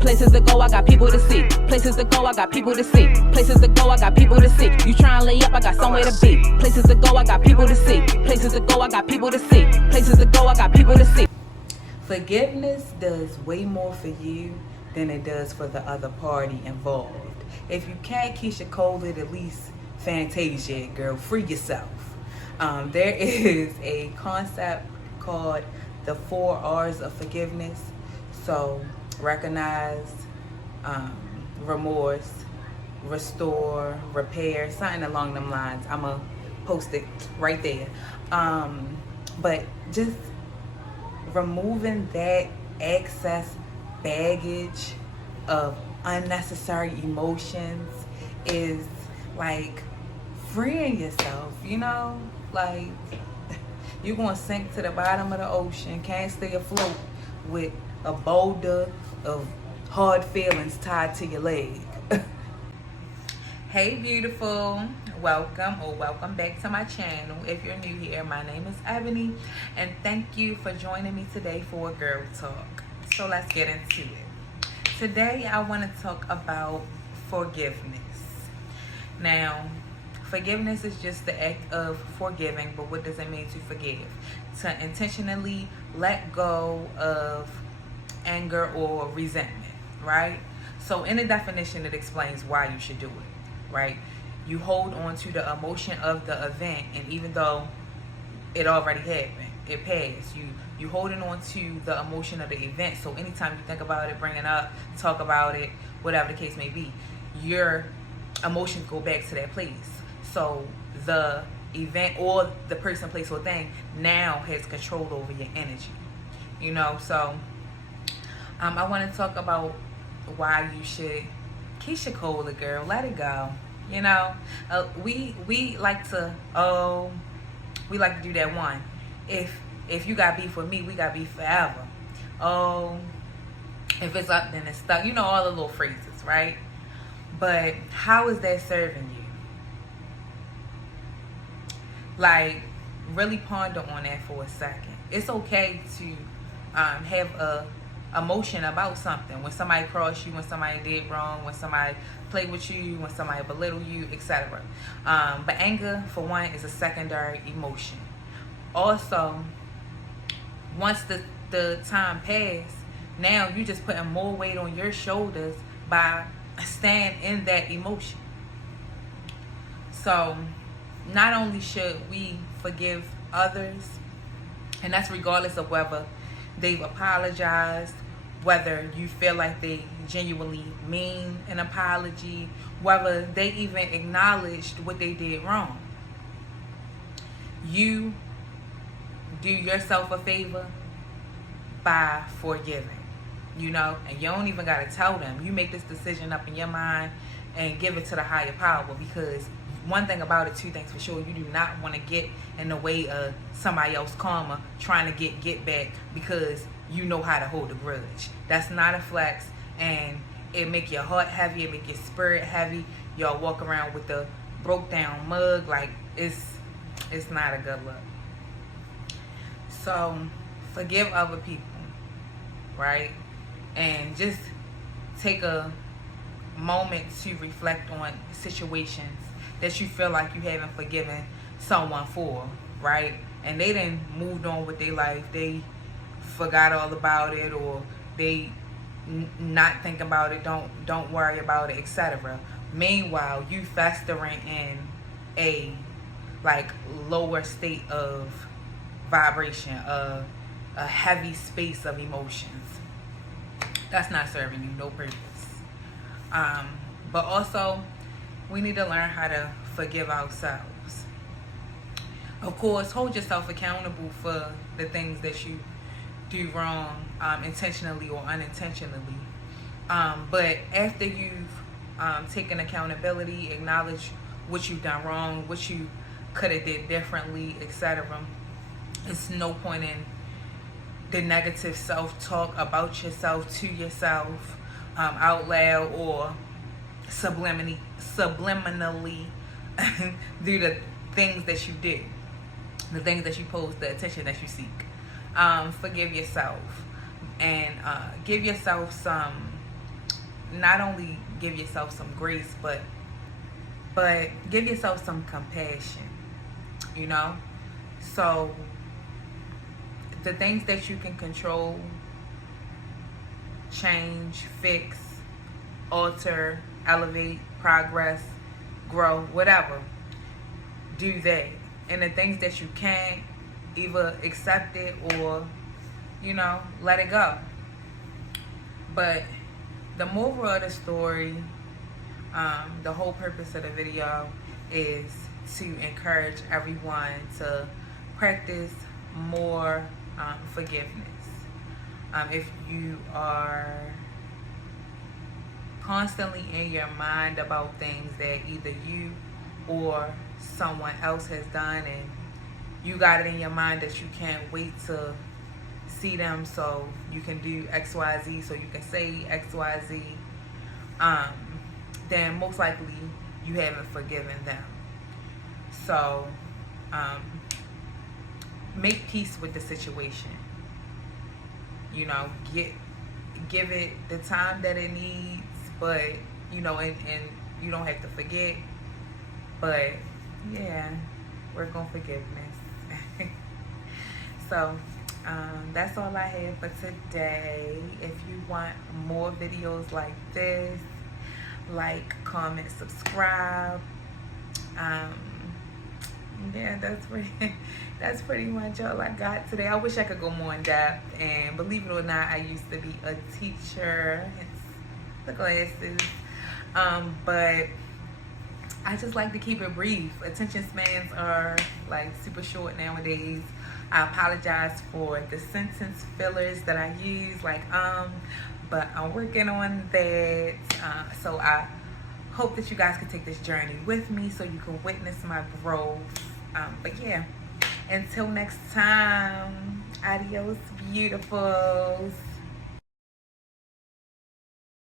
Places to go, I got people to see. Places to go, I got people to see. Places to go, I got people to see. You try and lay up, I got somewhere to be. Places to go, I got people to see. Places to go, I got people to see. Places to go, I got people to see. Forgiveness does way more for you than it does for the other party involved. If you can't Keisha Cole it, at least Fantasia it, girl. Free yourself. There is a concept called the 4 R's of forgiveness. So recognize, remorse, restore, repair, something along them lines. I'm going to post it right there. But just removing that excess baggage of unnecessary emotions is like freeing yourself, you know? Like, you're going to sink to the bottom of the ocean, can't stay afloat with a boulder of hard feelings tied to your leg. Hey beautiful, welcome back to my channel. If you're new here, my name is Ebony, and thank you for joining me today for Girl Talk. So let's get into it. Today I want to talk about forgiveness. Now, forgiveness is just the act of forgiving, but what does it mean to forgive? To intentionally let go of anger or resentment, right? So in the definition, it explains why you should do it, right? You hold on to the emotion of the event, and even though it already happened, it passed, you holding on to the emotion of the event. So anytime you think about it, bring it up, talk about it, whatever the case may be, your emotions go back to that place. So the event or the person, place, or thing now has control over your energy, you know? So I want to talk about why you should Keisha Cole it, girl. Let it go. You know, we like to do that one. If you got beef with me, we got beef forever. Oh, if it's up, then it's stuck. You know, all the little phrases, right? But how is that serving you? Like, really ponder on that for a second. It's okay to have a emotion about something. When somebody crossed you, when somebody did wrong, when somebody played with you, when somebody belittled you, etc. But anger, for one, is a secondary emotion. Also, once the time passed, now you just putting more weight on your shoulders by staying in that emotion. So not only should we forgive others, and that's regardless of whether they've apologized, whether you feel like they genuinely mean an apology, whether they even acknowledged what they did wrong. You do yourself a favor by forgiving, you know, and you don't even got to tell them. You make this decision up in your mind and give it to the higher power, because one thing about it, two things for sure, you do not want to get in the way of somebody else's karma trying to get back because you know how to hold a grudge. That's not a flex, and it make your heart heavy, it make your spirit heavy. Y'all walk around with the broke down mug, like it's not a good look. So forgive other people, right? And just take a moment to reflect on situations that you feel like you haven't forgiven someone for, right? And they done moved on with their life. They forgot all about it, or they not think about it, don't worry about it, etc. Meanwhile, you festering in a like lower state of vibration, a heavy space of emotions. That's not serving you no purpose. But also, we need to learn how to forgive ourselves. Of course, hold yourself accountable for the things that you do wrong, intentionally or unintentionally. But after you've taken accountability, acknowledge what you've done wrong, what you could have did differently, etc. It's no point in the negative self-talk about yourself to yourself out loud, or subliminally do the things that you did, the things that you pose, the attention that you seek. Forgive yourself, and give yourself some not only give yourself some grace, but give yourself some compassion, you know? So the things that you can control, change, fix, alter, elevate, progress, grow, whatever, do that. And the things that you can't, either accept it or, you know, let it go. But the moral of the story, the whole purpose of the video is to encourage everyone to practice more forgiveness. If you are constantly in your mind about things that either you or someone else has done, and you got it in your mind that you can't wait to see them so you can do XYZ, so you can say XYZ, then most likely you haven't forgiven them. So make peace with the situation. You know, give it the time that it needs, but you know, and you don't have to forget. But yeah, work on forgiveness. So that's all I have for today. If you want more videos like this, like, comment, subscribe. Yeah, that's pretty much all I got today. I wish I could go more in depth, and believe it or not, I used to be a teacher, hence the glasses. But I just like to keep it brief. Attention spans are like super short nowadays. I apologize for the sentence fillers that I use, like but I'm working on that. So I hope that you guys can take this journey with me so you can witness my growth. But yeah, until next time, adios, beautifuls.